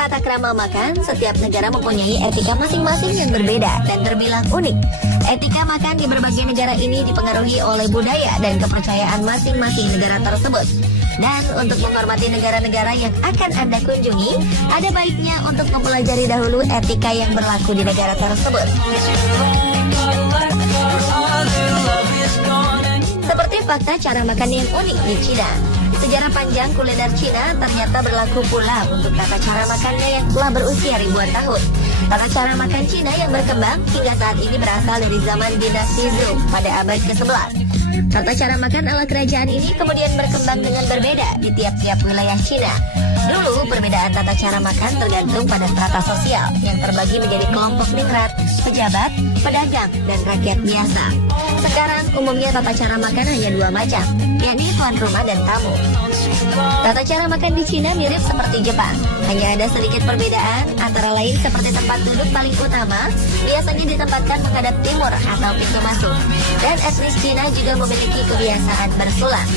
tata krama makan, setiap negara mempunyai etika masing-masing yang berbeda dan terbilang unik. Etika makan di berbagai negara ini dipengaruhi oleh budaya dan kepercayaan masing-masing negara tersebut. Dan untuk menghormati negara-negara yang akan Anda kunjungi, ada baiknya untuk mempelajari dahulu etika yang berlaku di negara tersebut. Seperti fakta cara makan yang unik di Cina. Sejarah panjang kuliner Cina ternyata berlaku pula untuk tata cara makannya yang telah berusia ribuan tahun. Tata cara makan Cina yang berkembang hingga saat ini berasal dari zaman dinasti Zhou pada abad ke-11. Tata cara makan ala kerajaan ini kemudian berkembang dengan berbeda di tiap-tiap wilayah Cina. Dulu, perbedaan tata cara makan tergantung pada strata sosial yang terbagi menjadi kelompok ningrat, pejabat, pedagang, dan rakyat biasa. Sekarang, umumnya tata cara makan hanya dua macam, yakni tuan rumah dan tamu. Tata cara makan di Cina mirip seperti Jepang, hanya ada sedikit perbedaan, antara lain seperti tempat duduk paling utama, biasanya ditempatkan menghadap timur atau pintu masuk. Dan etnis Cina juga memiliki kebiasaan bersulang.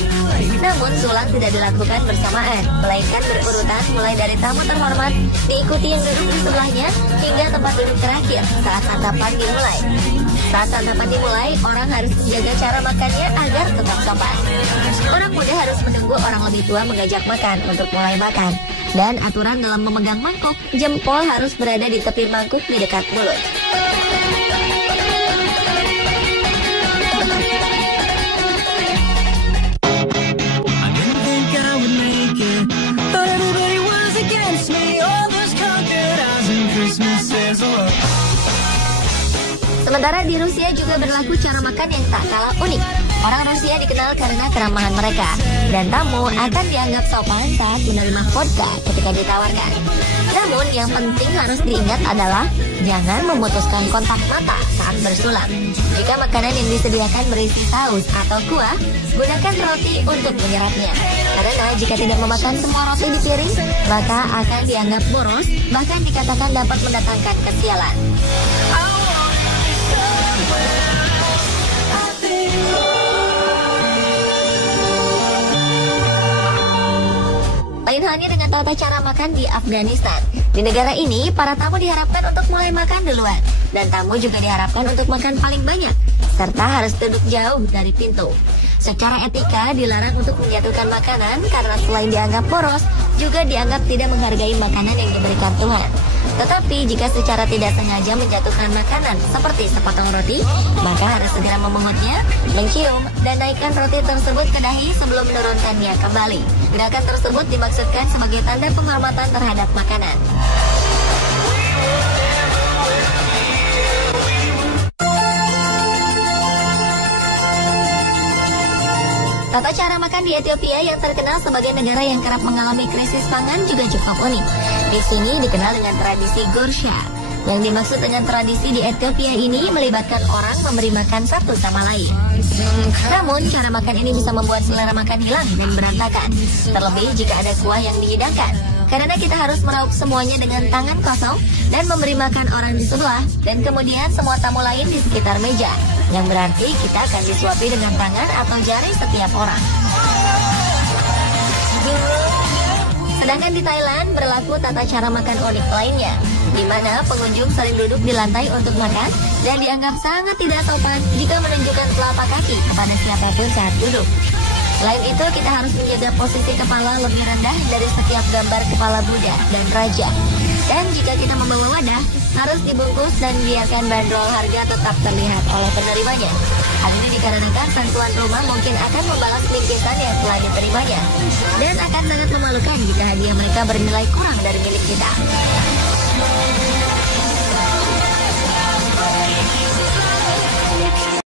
Namun, sulang tidak dilakukan bersamaan, melainkan berurutan mulai dari tamu terhormat, diikuti yang duduk di sebelahnya, hingga tempat duduk terakhir saat santapan dimulai. Saat santapan dimulai, orang harus menjaga cara makannya agar tetap sopan. Orang muda harus menunggu orang lebih tua mengajak makan untuk mulai makan. Dan aturan dalam memegang mangkuk, jempol harus berada di tepi mangkuk di dekat mulut. Sementara di Rusia juga berlaku cara makan yang tak kalah unik. Orang Rusia dikenal karena keramahan mereka, dan tamu akan dianggap sopan saat menerima vodka ketika ditawarkan. Namun yang penting harus diingat adalah jangan memutuskan kontak mata saat bersulam. Jika makanan yang disediakan berisi saus atau kuah, gunakan roti untuk menyerapnya. Karena jika tidak memakan semua roti di piring, maka akan dianggap boros, bahkan dikatakan dapat mendatangkan kesialan. Lain halnya dengan tata cara makan di Afghanistan. Di negara ini, para tamu diharapkan untuk mulai makan duluan, dan tamu juga diharapkan untuk makan paling banyak, serta harus duduk jauh dari pintu. Secara etika, dilarang untuk menjatuhkan makanan karena selain dianggap boros, juga dianggap tidak menghargai makanan yang diberikan Tuhan. Tetapi jika secara tidak sengaja menjatuhkan makanan seperti sepotong roti, maka harus segera memungutnya, mencium, dan naikkan roti tersebut ke dahi sebelum menurunkannya kembali. Gerakan tersebut dimaksudkan sebagai tanda penghormatan terhadap makanan. Tata cara makan di Ethiopia yang terkenal sebagai negara yang kerap mengalami krisis pangan juga cukup unik. Di sini dikenal dengan tradisi Gorsha. Yang dimaksud dengan tradisi di Ethiopia ini melibatkan orang memberi makan satu sama lain. Namun, cara makan ini bisa membuat selera makan hilang dan berantakan. Terlebih jika ada kuah yang dihidangkan. Karena kita harus meraup semuanya dengan tangan kosong dan memberi makan orang di sebelah dan kemudian semua tamu lain di sekitar meja. Yang berarti kita akan disuapi dengan tangan atau jari setiap orang. Sedangkan di Thailand berlaku tata cara makan unik lainnya, di mana pengunjung sering duduk di lantai untuk makan dan dianggap sangat tidak sopan jika menunjukkan telapak kaki kepada siapapun saat duduk. Selain itu, kita harus menjaga posisi kepala lebih rendah dari setiap gambar kepala Buddha dan raja. Dan jika kita membawa wadah, harus dibungkus dan biarkan bandrol harga tetap terlihat oleh penerimanya. Hal ini dikarenakan sang tuan rumah mungkin akan membalas bingkisan yang telah diterimanya. Dan akan sangat memalukan jika hadiah mereka bernilai kurang dari milik kita.